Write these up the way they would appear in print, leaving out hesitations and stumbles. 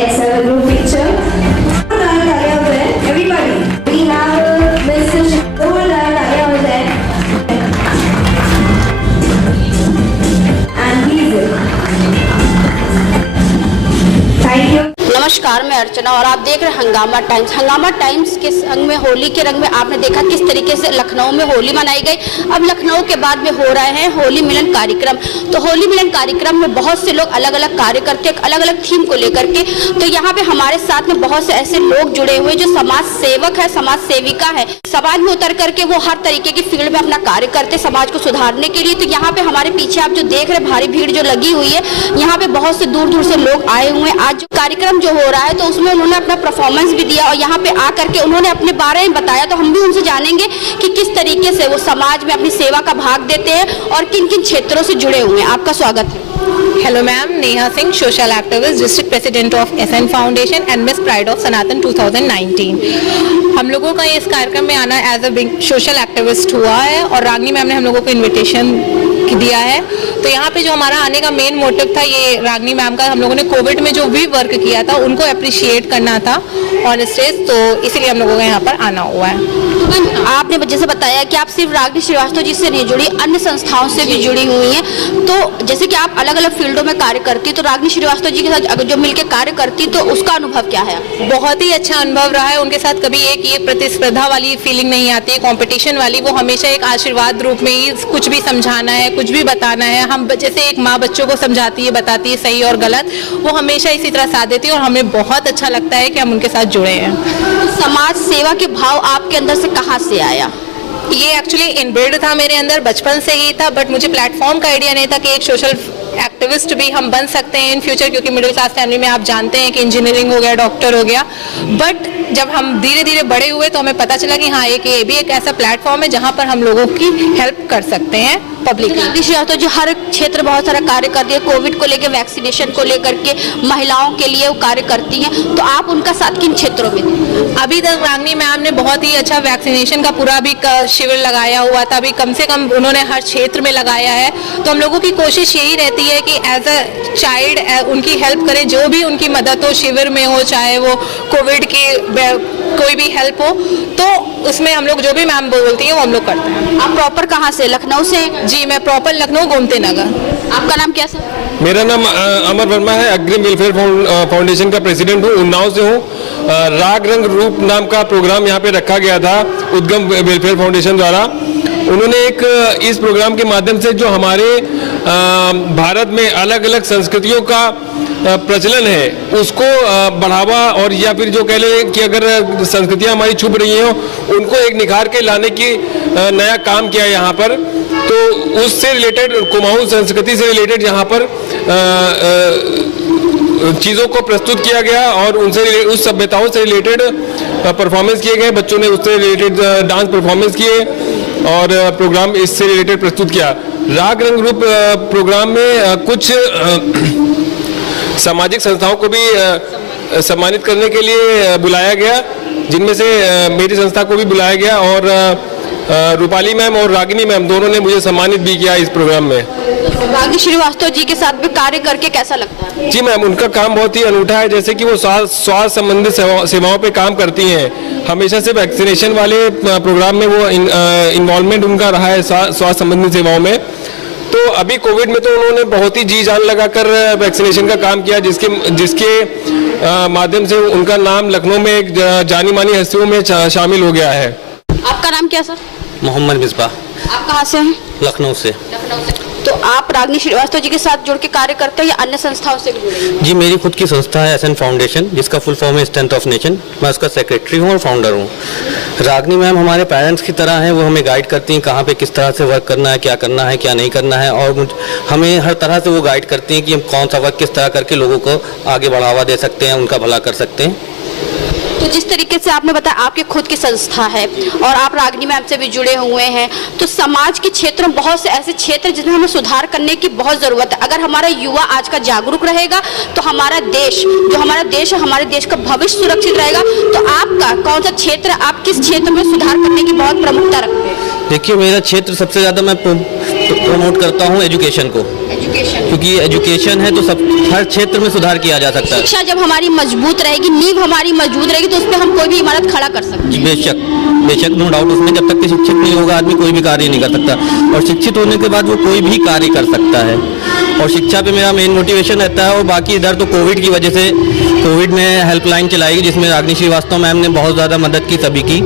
Let's have a group picture. Everybody, we have Mr. Shahul and he's thank you. नमस्कार, मैं अर्चना और आप देख रहे हैं हंगामा टाइम्स। हंगामा टाइम्स के संग में होली के रंग में आपने देखा किस तरीके से लखनऊ में होली मनाई गई। अब लखनऊ के बाद में हो रहे हैं होली मिलन कार्यक्रम। तो होली मिलन कार्यक्रम में बहुत से लोग अलग अलग कार्य करते हैं, अलग अलग थीम को लेकर के। तो यहाँ पे हमारे साथ में बहुत से ऐसे लोग जुड़े हुए जो समाज सेवक है, समाज सेविका है, समाज में उतर करके वो हर तरीके की फील्ड में अपना कार्य करते समाज को सुधारने के लिए। तो यहाँ पे हमारे पीछे आप जो देख रहे भारी भीड़ जो लगी हुई है, यहाँ पे बहुत से दूर दूर से लोग आए हुए हैं। आज जो कार्यक्रम जो हो रहा है तो उसमें उन्होंने अपना परफॉर्मेंस भी दिया और यहाँ पे आकर के उन्होंने अपने बारे में बताया। तो हम भी उनसे जानेंगे कि किस तरीके से वो समाज में अपनी सेवा का भाग देते हैं और किन किन क्षेत्रों से जुड़े हुए हैं। आपका स्वागत है। Hello ma'am, Neha Singh, social activist, district president of SN Foundation and Miss Pride of Sanatan 2019। हम लोगों का इस कार्यक्रम में आना एज अ सोशल एक्टिविस्ट हुआ है और रागनी मैम ने हम लोगों को इनविटेशन दिया है। तो यहाँ पे जो हमारा आने का मेन मोटिव था ये रागनी मैम का, हम लोगों ने कोविड में जो भी वर्क किया था उनको अप्रिशिएट करना था ऑन स्टेज, तो इसीलिए हम लोगों को यहाँ पर आना हुआ है। आपने जैसे बताया कि आप सिर्फ रागनी श्रीवास्तव जी से नहीं जुड़ी, अन्य संस्थाओं से भी जुड़ी हुई हैं। तो जैसे कि आप अलग अलग फील्डों में कार्य करती, तो रागनी श्रीवास्तव जी के साथ अगर जो मिलकर कार्य करती तो उसका अनुभव क्या है? बहुत ही अच्छा अनुभव रहा है। उनके साथ कभी एक ये प्रतिस्पर्धा वाली फीलिंग नहीं आती है, कंपटीशन वाली। वो हमेशा एक आशीर्वाद रूप में ही कुछ भी समझाना है, कुछ भी बताना है। हम जैसे एक माँ बच्चों को समझाती है, बताती है सही और गलत, वो हमेशा इसी तरह साथ देती है और हमें बहुत अच्छा लगता है कि हम उनके साथ जुड़े हैं। समाज सेवा के भाव आपके अंदर से कहाँ से आया? ये एक्चुअली इनबिल्ड था मेरे अंदर, बचपन से ही था, बट मुझे प्लेटफॉर्म का आइडिया नहीं था कि एक सोशल एक्टिविस्ट भी हम बन सकते हैं इन फ्यूचर, क्योंकि मिडिल क्लास फैमिली में आप जानते हैं कि इंजीनियरिंग हो गया, डॉक्टर हो गया। बट जब हम धीरे धीरे बड़े हुए तो हमें पता चला कि हाँ ये भी एक ऐसा प्लेटफॉर्म है जहाँ पर हम लोगों की हेल्प कर सकते हैं पब्लिक। तो जो हर क्षेत्र बहुत सारा कार्य करती है, कोविड को लेकर, वैक्सीनेशन को लेकर के, महिलाओं के लिए वो कार्य करती हैं। तो आप उनका साथ किन क्षेत्रों में? अभी तक रागनी मैम ने बहुत ही अच्छा वैक्सीनेशन का पूरा भी शिविर लगाया हुआ था, अभी कम से कम उन्होंने हर क्षेत्र में लगाया है। तो हम लोगों की कोशिश यही रहती है कि एज अ चाइल्ड उनकी हेल्प करें, जो भी उनकी मदद हो, शिविर में हो, चाहे वो कोविड की कोई भी हेल्प हो, तो उसमें हम लोग जो भी मैम बोलती हैं वो हम लोग करते हैं। आप प्रॉपर कहाँ से? लखनऊ से? जी, मैं प्रॉपर लखनऊ गोमती नगर। आपका नाम क्या सर? मेरा नाम अमर वर्मा है, अग्रिम वेलफेयर फाउंडेशन का प्रेसिडेंट हूँ, उन्नाव से हूँ। राग रंग रूप नाम का प्रोग्राम यहाँ पे रखा गया था उद्गम वेलफेयर फाउंडेशन द्वारा। उन्होंने एक इस प्रोग्राम के माध्यम से जो हमारे भारत में अलग अलग संस्कृतियों का प्रचलन है उसको बढ़ावा, और या फिर जो कह लें कि अगर संस्कृतियाँ हमारी छुप रही हैं उनको एक निखार के लाने की नया काम किया यहाँ पर। तो उससे रिलेटेड, कुमाऊँ संस्कृति से रिलेटेड यहाँ पर चीज़ों को प्रस्तुत किया गया और उनसे उस सभ्यताओं से रिलेटेड परफॉर्मेंस किए गए। बच्चों ने उससे रिलेटेड डांस परफॉर्मेंस किए और प्रोग्राम इससे रिलेटेड प्रस्तुत किया। राग रंग रूप प्रोग्राम में कुछ सामाजिक संस्थाओं को भी सम्मानित करने के लिए बुलाया गया, जिनमें से मेरी संस्था को भी बुलाया गया और रूपाली मैम और रागिनी मैम दोनों ने मुझे सम्मानित भी किया इस प्रोग्राम में। रागनी श्रीवास्तव जी के साथ भी कार्य करके कैसा लगता है? जी मैम, उनका काम बहुत ही अनूठा है। जैसे कि वो स्वास्थ्य संबंधित सेवाओं पे काम करती हैं, हमेशा से वैक्सीनेशन वाले प्रोग्राम में वो इन्वॉल्वमेंट उनका रहा है स्वास्थ्य संबंधित सेवाओं में। तो अभी कोविड में तो उन्होंने बहुत ही जी जान लगाकर वैक्सीनेशन का काम किया, जिसके माध्यम से उनका नाम लखनऊ में एक जानी मानी हस्तियों में शामिल हो गया है। आपका नाम क्या सर? मोहम्मद मिसबा। आप कहाँ से हैं? लखनऊ से। तो आप रागनी श्रीवास्तव जी के साथ जुड़ के कार्य करते हैं या अन्य संस्थाओं से भी जुड़े हैं? जी, मेरी खुद की संस्था है SN फाउंडेशन, जिसका फुल फॉर्म है स्ट्रेंथ ऑफ नेशन। मैं उसका सेक्रेटरी हूँ और फाउंडर हूँ। रागनी मैम हमारे पेरेंट्स की तरह हैं, वो हमें गाइड करती हैं कहाँ पे किस तरह से वर्क करना है, क्या नहीं करना है, और हमें हर तरह से वो गाइड करती हैं कि हम कौन सा वर्क किस तरह करके लोगों को आगे बढ़ावा दे सकते हैं, उनका भला कर सकते हैं। तो जिस तरीके से आपने बताया आपकी खुद की संस्था है और आप रागनी मैम से भी जुड़े हुए हैं, तो समाज के क्षेत्रों में बहुत से ऐसे क्षेत्र जिसमें हमें सुधार करने की बहुत ज़रूरत है। अगर हमारा युवा आज का जागरूक रहेगा तो हमारा देश, जो हमारा देश है, हमारे देश का भविष्य सुरक्षित रहेगा। तो आपका कौन सा क्षेत्र, आप किस क्षेत्र में सुधार करने की बहुत प्रमुखता रखते हैं? देखिए, मेरा क्षेत्र सबसे ज़्यादा मैं प्रमोट करता हूँ एजुकेशन को, क्योंकि एजुकेशन है तो सब हर क्षेत्र में सुधार किया जा सकता है। शिक्षा जब हमारी मजबूत रहेगी, नींव हमारी मजबूत रहेगी, तो उस पर हम कोई भी इमारत खड़ा कर सकते हैं। बेशक बेशक, नो डाउट उसमें। जब तक कि शिक्षित नहीं होगा आदमी कोई भी कार्य नहीं कर सकता, और शिक्षित होने के बाद वो कोई भी कार्य कर सकता है। और शिक्षा पे मेरा मेन मोटिवेशन रहता है। और बाकी इधर तो कोविड की वजह से, कोविड में हेल्पलाइन चलाई जिसमें रागनी श्रीवास्तव मैम ने बहुत ज़्यादा मदद की सभी की।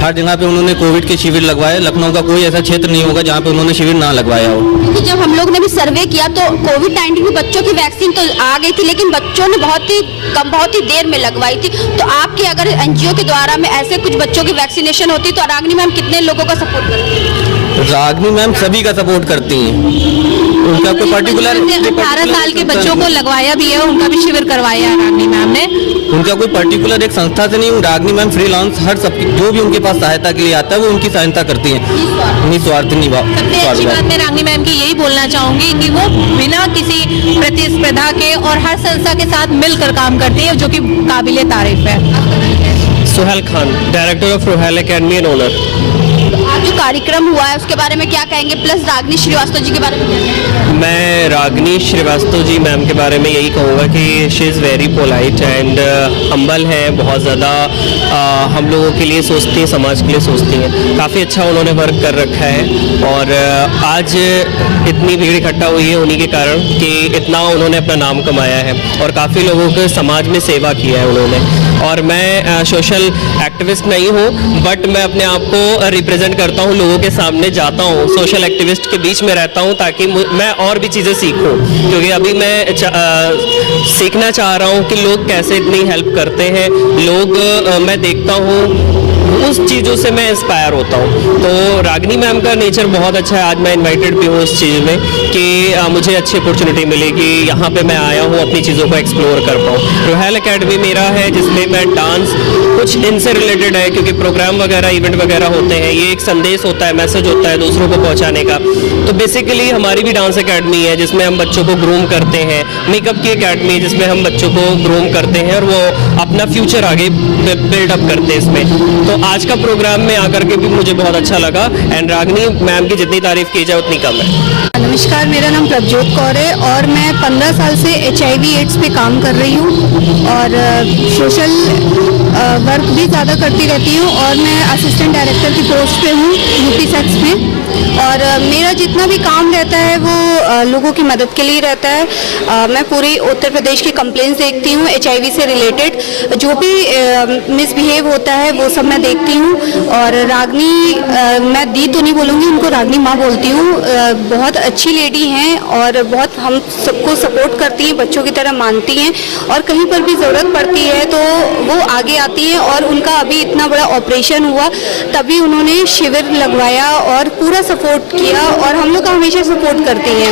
हर जगह पे उन्होंने कोविड के शिविर लगवाए। लखनऊ का कोई ऐसा क्षेत्र नहीं होगा जहाँ पे उन्होंने शिविर ना लगवाया हो। क्योंकि जब हम लोग ने भी सर्वे किया तो कोविड-19 में बच्चों की वैक्सीन तो आ गई थी, लेकिन बच्चों ने बहुत ही देर में लगवाई थी। तो आपके अगर एनजीओ के द्वारा में ऐसे कुछ बच्चों की वैक्सीनेशन होती तो रागनी मैम कितने लोगों का सपोर्ट करती हैं? रागनी मैम सभी का सपोर्ट करती हैं। उनका कोई पर्टिकुलर 18 साल के बच्चों को लगवाया भी है, उनका भी शिविर करवाया है रागनी मैम ने। उनका कोई पर्टिकुलर एक संस्था से नहीं, रागनी मैम फ्रीलांस हर सबकी जो भी उनके पास सहायता के लिए आता है वो उनकी सहायता करती हैं, निस्वार्थ निभाव। सबसे अच्छी बात मैं रागनी मैम की यही बोलना चाहूंगी कि वो बिना किसी प्रतिस्पर्धा के और हर संस्था के साथ मिलकर काम करती है, जो कि काबिले तारीफ है। Suhail Khan, director of Rohail academy and owner. आज जो कार्यक्रम हुआ है उसके बारे में क्या कहेंगे, प्लस रागनी श्रीवास्तव जी के बारे में क्या कहेंगे? मैं रागनी श्रीवास्तव जी मैम के बारे में यही कहूँगा कि she is very polite and humble है, बहुत ज़्यादा हम लोगों के लिए सोचती हैं, समाज के लिए सोचती हैं। काफ़ी अच्छा उन्होंने वर्क कर रखा है। और आज इतनी भीड़ इकट्ठा हुई है उन्हीं के कारण कि इतना उन्होंने अपना नाम कमाया है और काफ़ी लोगों के समाज में सेवा किया है उन्होंने। और मैं सोशल एक्टिविस्ट नहीं हूँ, बट मैं अपने आप को रिप्रेजेंट करता हूँ, लोगों के सामने जाता हूँ, सोशल एक्टिविस्ट के बीच में रहता हूँ, ताकि मैं और भी चीज़ें सीखूँ। क्योंकि अभी मैं सीखना चाह रहा हूँ कि लोग कैसे इतनी हेल्प करते हैं। लोग मैं देखता हूँ, उस चीज़ों से मैं इंस्पायर होता हूँ। तो रागनी मैम का नेचर बहुत अच्छा है। आज मैं इनवाइटेड भी हूँ इस चीज़ में कि मुझे अच्छी अपॉर्चुनिटी मिलेगी, यहाँ पे मैं आया हूँ अपनी चीज़ों को एक्सप्लोर कर पाऊँ। रोहेल एकेडमी मेरा है जिसमें मैं डांस कुछ इनसे रिलेटेड है, क्योंकि प्रोग्राम वगैरह इवेंट वगैरह होते हैं, ये एक संदेश होता है, मैसेज होता है दूसरों को पहुँचाने का। तो बेसिकली हमारी भी डांस एकेडमी है जिसमें हम बच्चों को ग्रूम करते हैं। मेकअप की एकेडमी है जिसमें हम बच्चों को ग्रूम करते हैं और वो अपना फ्यूचर आगे बिल्डअप करते हैं इसमें। तो आज का प्रोग्राम में आकर के भी मुझे बहुत अच्छा लगा एंड रागनी मैम की जितनी तारीफ की जाए उतनी कम है। नमस्कार, मेरा नाम प्रभजोत कौर है और मैं 15 साल से HIV एड्स पे काम कर रही हूँ और सोशल वर्क भी ज़्यादा करती रहती हूँ और मैं असिस्टेंट डायरेक्टर की पोस्ट पे हूँ यूपी सेक्स में। और मेरा जितना भी काम रहता है वो लोगों की मदद के लिए रहता है। मैं पूरी उत्तर प्रदेश की कंप्लेंट्स देखती हूँ HIV से रिलेटेड, जो भी मिसबिहेव होता है वो सब मैं देखती हूँ। और रागनी, मैं दी तो नहीं बोलूँगी, उनको रागनी माँ बोलती हूँ, बहुत अच्छी लेडी हैं और बहुत हम सबको सपोर्ट करती हैं, बच्चों की तरह मानती हैं और कहीं पर भी ज़रूरत पड़ती है तो वो आगे आती हैं। और उनका अभी इतना बड़ा ऑपरेशन हुआ तभी उन्होंने शिविर लगवाया और पूरा सपोर्ट किया और हम लोग का हमेशा सपोर्ट करती हैं।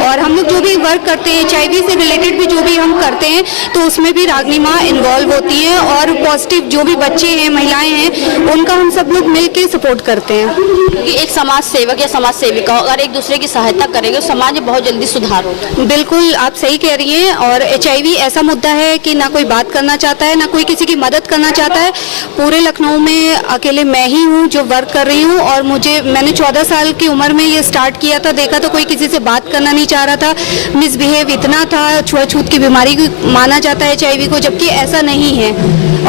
और हम लोग जो भी वर्क करते हैं HIV से रिलेटेड भी जो भी हम करते हैं तो उसमें भी रागनी माँ इन्वॉल्व होती है और पॉजिटिव जो भी बच्चे हैं, महिलाएं हैं, उनका हम सब लोग मिल के सपोर्ट करते हैं। क्योंकि एक समाज सेवक या समाज सेविका अगर एक दूसरे की सहायता करेंगे तो समाज में बहुत जल्दी सुधार होगा। बिल्कुल, आप सही कह रही हैं। और HIV ऐसा मुद्दा है कि ना कोई बात करना चाहता है, ना कोई किसी की मदद करना चाहता है। पूरे लखनऊ में अकेले मैं ही हूँ जो वर्क कर रही हूँ और मैंने 14 साल की उम्र में ये स्टार्ट किया था। देखा तो कोई किसी से बात करना नहीं चाह रहा था, मिसबिहेव इतना था, छुआछूत की बीमारी माना जाता है HIV को, जबकि ऐसा नहीं है।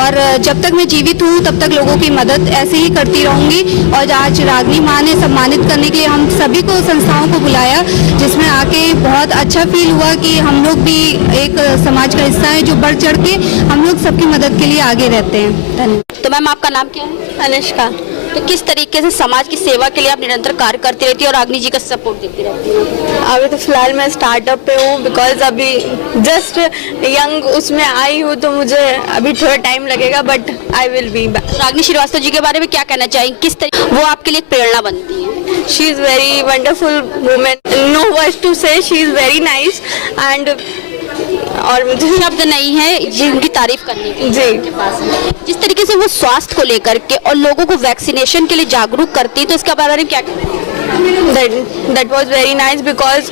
और जब तक मैं जीवित हूँ तब तक लोगों की मदद ऐसे ही करती रहूँगी। और आज रागनी माँ ने सम्मानित करने के लिए हम सभी को, संस्थाओं को बुलाया, जिसमें आके बहुत अच्छा फील हुआ कि हम लोग भी एक समाज का हिस्सा है जो बढ़ चढ़ के हम लोग सबकी मदद के लिए आगे रहते हैं। धन्यवाद। तो मैम आपका नाम क्या है? अनुष्का। तो किस तरीके से समाज की सेवा के लिए आप निरंतर कार्य करती रहती है और रागनी जी का सपोर्ट देती रहती है? अभी तो फिलहाल मैं स्टार्टअप पे हूँ, बिकॉज अभी जस्ट यंग उसमें आई हूँ तो मुझे अभी थोड़ा टाइम लगेगा, but I will be back. Ragini Srivastava ji के बारे में क्या कहना चाहेंगे, किस तरीके वो आपके लिए एक प्रेरणा बनती है? She is very wonderful women, no words to say, she is very nice and और मुझे शब्द नहीं है जिनकी तारीफ करने की जी। उनके पास जिस तरीके से वो स्वास्थ्य को लेकर के और लोगों को वैक्सीनेशन के लिए जागरूक करती है, तो इसके बारे में क्या कहें? That was very nice because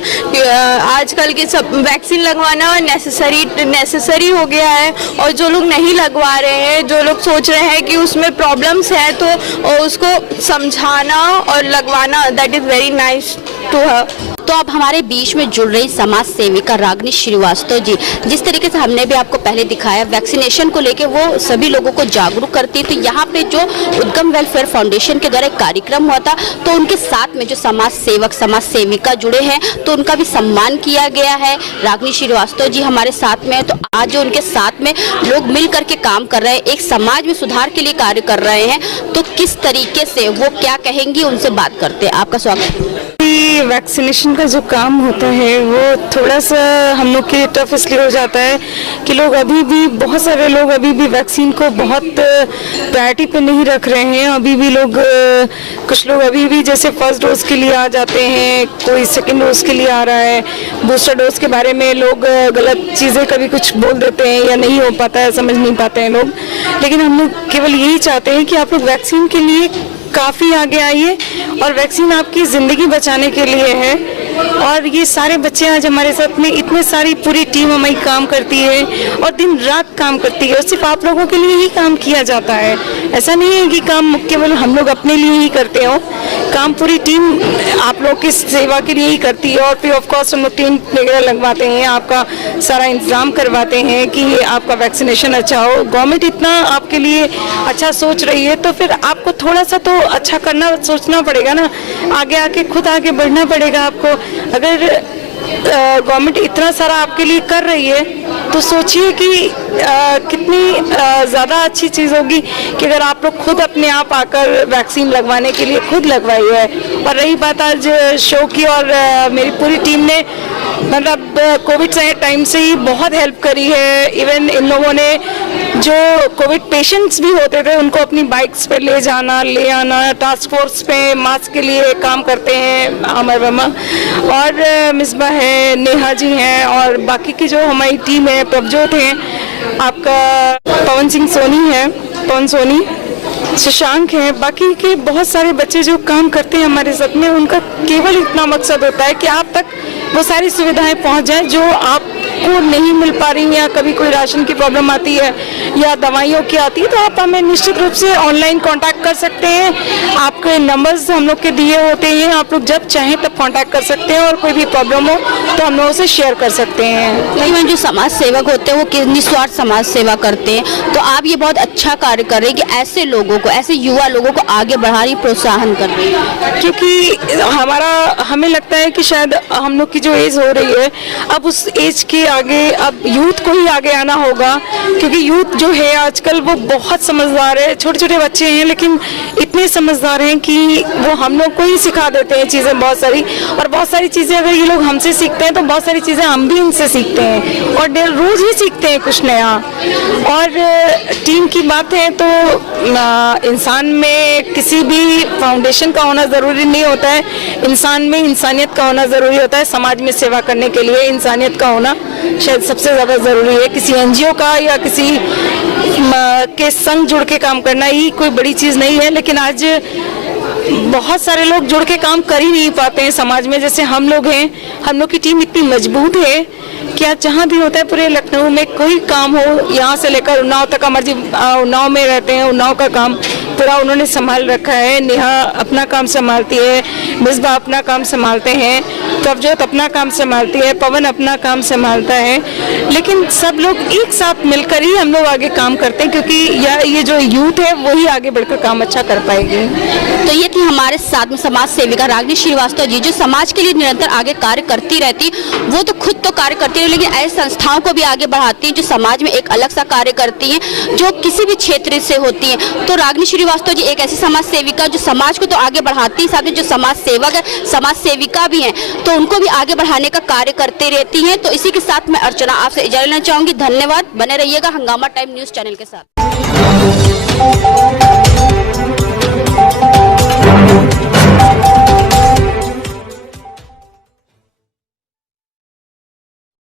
आजकल के सब वैक्सीन लगवाना नेसेसरी हो गया है, और जो लोग नहीं लगवा रहे हैं, जो लोग सोच रहे हैं कि उसमें प्रॉब्लम्स है, तो उसको समझाना और लगवाना, that is very nice to her. तो अब हमारे बीच में जुड़ रही समाज सेविका रागनी श्रीवास्तव जी, जिस तरीके से हमने भी आपको पहले दिखाया वैक्सीनेशन को लेके वो सभी लोगों को जागरूक करती, तो यहाँ पे जो उद्गम वेलफेयर फाउंडेशन के द्वारा एक कार्यक्रम हुआ था, तो उनके साथ में जो समाज सेवक समाज सेविका जुड़े हैं तो उनका भी सम्मान किया गया है। रागनी श्रीवास्तव जी हमारे साथ में है, तो आज जो उनके साथ में लोग मिल करके काम कर रहे हैं, एक समाज में सुधार के लिए कार्य कर रहे हैं, तो किस तरीके से वो क्या कहेंगी, उनसे बात करते हैं। आपका स्वागत है। वैक्सीनेशन का जो काम होता है वो थोड़ा सा हम लोग के लिए टफ इसलिए हो जाता है कि लोग अभी भी, बहुत सारे लोग अभी भी वैक्सीन को बहुत प्रायोरिटी पे नहीं रख रहे हैं। अभी भी लोग, कुछ लोग अभी भी जैसे फर्स्ट डोज के लिए आ जाते हैं, कोई सेकंड डोज के लिए आ रहा है, बूस्टर डोज के बारे में लोग गलत चीज़ें कभी कुछ बोल देते हैं या नहीं हो पाता है, समझ नहीं पाते हैं लोग। लेकिन हम लोग केवल यही चाहते हैं कि आप लोग वैक्सीन के लिए काफ़ी आगे आइए, और वैक्सीन आपकी ज़िंदगी बचाने के लिए है। और ये सारे बच्चे आज हमारे साथ में, इतने सारी पूरी टीम हमारी काम करती है और दिन रात काम करती है, और सिर्फ आप लोगों के लिए ही काम किया जाता है। ऐसा नहीं है कि काम केवल हम लोग अपने लिए ही करते हो, काम पूरी टीम आप लोग की सेवा के लिए ही करती है। और फिर ऑफ कोर्स हम लोग टीम वगैरह लगवाते हैं, आपका सारा इंतजाम करवाते हैं कि आपका वैक्सीनेशन अच्छा हो। गवर्नमेंट इतना आपके लिए अच्छा सोच रही है, तो फिर आपको थोड़ा सा तो अच्छा करना, सोचना पड़ेगा ना, आगे आके खुद आगे बढ़ना पड़ेगा आपको। अगर गवर्नमेंट इतना सारा आपके लिए कर रही है, तो सोचिए कि कितनी ज़्यादा अच्छी चीज़ होगी कि अगर आप लोग खुद अपने आप आकर वैक्सीन लगवाने के लिए खुद लगवाई है। और रही बात आज शो की, और मेरी पूरी टीम ने मतलब कोविड से टाइम से ही बहुत हेल्प करी है। इवन इन लोगों ने जो कोविड पेशेंट्स भी होते थे उनको अपनी बाइक्स पे ले जाना, ले आना, टास्क फोर्स पे मास्क के लिए काम करते हैं अमर वर्मा और मिसबा है, नेहा जी हैं, और बाकी की जो हमारी टीम है, प्रभजोत हैं, आपका पवन सिंह सोनी है, पवन सोनी, शशांक है, बाकी के बहुत सारे बच्चे जो काम करते हैं हमारे साथ में, उनका केवल इतना मकसद होता है कि आप तक वो सारी सुविधाएं पहुंच जाएं जो आपको नहीं मिल पा रही, या कभी कोई राशन की प्रॉब्लम आती है या दवाइयों की आती है, तो आप हमें निश्चित रूप से ऑनलाइन कांटेक्ट कर सकते हैं। आपके नंबर्स हम लोग के दिए होते हैं, आप लोग जब चाहें तब कांटेक्ट कर सकते हैं, और कोई भी प्रॉब्लम हो तो हम लोगों से शेयर कर सकते हैं। लेकिन जो समाज सेवक होते हैं वो निस्वार्थ समाज सेवा करते हैं, तो आप ये बहुत अच्छा कार्य कर रहे हैं कि ऐसे लोगों को, ऐसे युवा लोगों को आगे बढ़ा रही, प्रोत्साहन कर रही है। क्योंकि हमें लगता है कि शायद हम लोग की जो एज हो रही है, अब उस एज के आगे अब यूथ को ही आगे आना होगा, क्योंकि यूथ जो है आजकल वो बहुत समझदार है। छोटे छोटे बच्चे हैं लेकिन इतने समझदार हैं कि वो हम लोग को ही सिखा देते हैं चीज़ें बहुत सारी, और बहुत सारी चीज़ें अगर ये लोग हमसे सीखते हैं तो बहुत सारी चीज़ें हम भी इनसे सीखते हैं, और रोज़ ही सीखते हैं कुछ नया। और टीम की बात है तो इंसान में किसी भी फाउंडेशन का होना ज़रूरी नहीं होता है, इंसान में इंसानियत का होना ज़रूरी होता है। समाज में सेवा करने के लिए इंसानियत का होना शायद सबसे ज़्यादा ज़रूरी है। किसी एनजीओ का या किसी के संग जुड़ के काम करना ही कोई बड़ी चीज़ नहीं है, लेकिन आज बहुत सारे लोग जुड़ के काम कर ही नहीं पाते हैं समाज में, जैसे हम लोग हैं। हम लोग की टीम इतनी मजबूत है कि आज जहाँ भी होता है, पूरे लखनऊ में कोई काम हो, यहाँ से लेकर उन्नाव तक, अमर जी उन्नाव में रहते हैं, उन्नाव का काम पूरा उन्होंने संभाल रखा है। नेहा अपना काम संभालती है, मिसबा अपना काम संभालते हैं, प्रभजोत अपना काम संभालती है, पवन अपना काम संभालता है, लेकिन सब लोग एक साथ मिलकर ही हम लोग आगे काम करते हैं, क्योंकि ये जो यूथ है वही आगे बढ़कर काम अच्छा कर पाएगी। तो ये थी हमारे साथ में समाज सेविका रागनी श्रीवास्तव जी, जो समाज के लिए निरंतर आगे कार्य करती रहती। वो तो खुद तो कार्य करती है, लेकिन ऐसी संस्थाओं को भी आगे बढ़ाती हैं जो समाज में एक अलग सा कार्य करती हैं, जो किसी भी क्षेत्र से होती हैं। तो रागनी श्रीवास्तव जी एक ऐसी समाज सेविका जो समाज को तो आगे बढ़ाती, साथ में जो समाज सेवक है, समाज सेविका भी हैं, तो उनको भी आगे बढ़ाने का कार्य करते रहती हैं। तो इसी के साथ मैं अर्चना आपसे इजाजत लेना चाहूंगी। धन्यवाद, बने रहिएगा हंगामा टाइम न्यूज चैनल के साथ।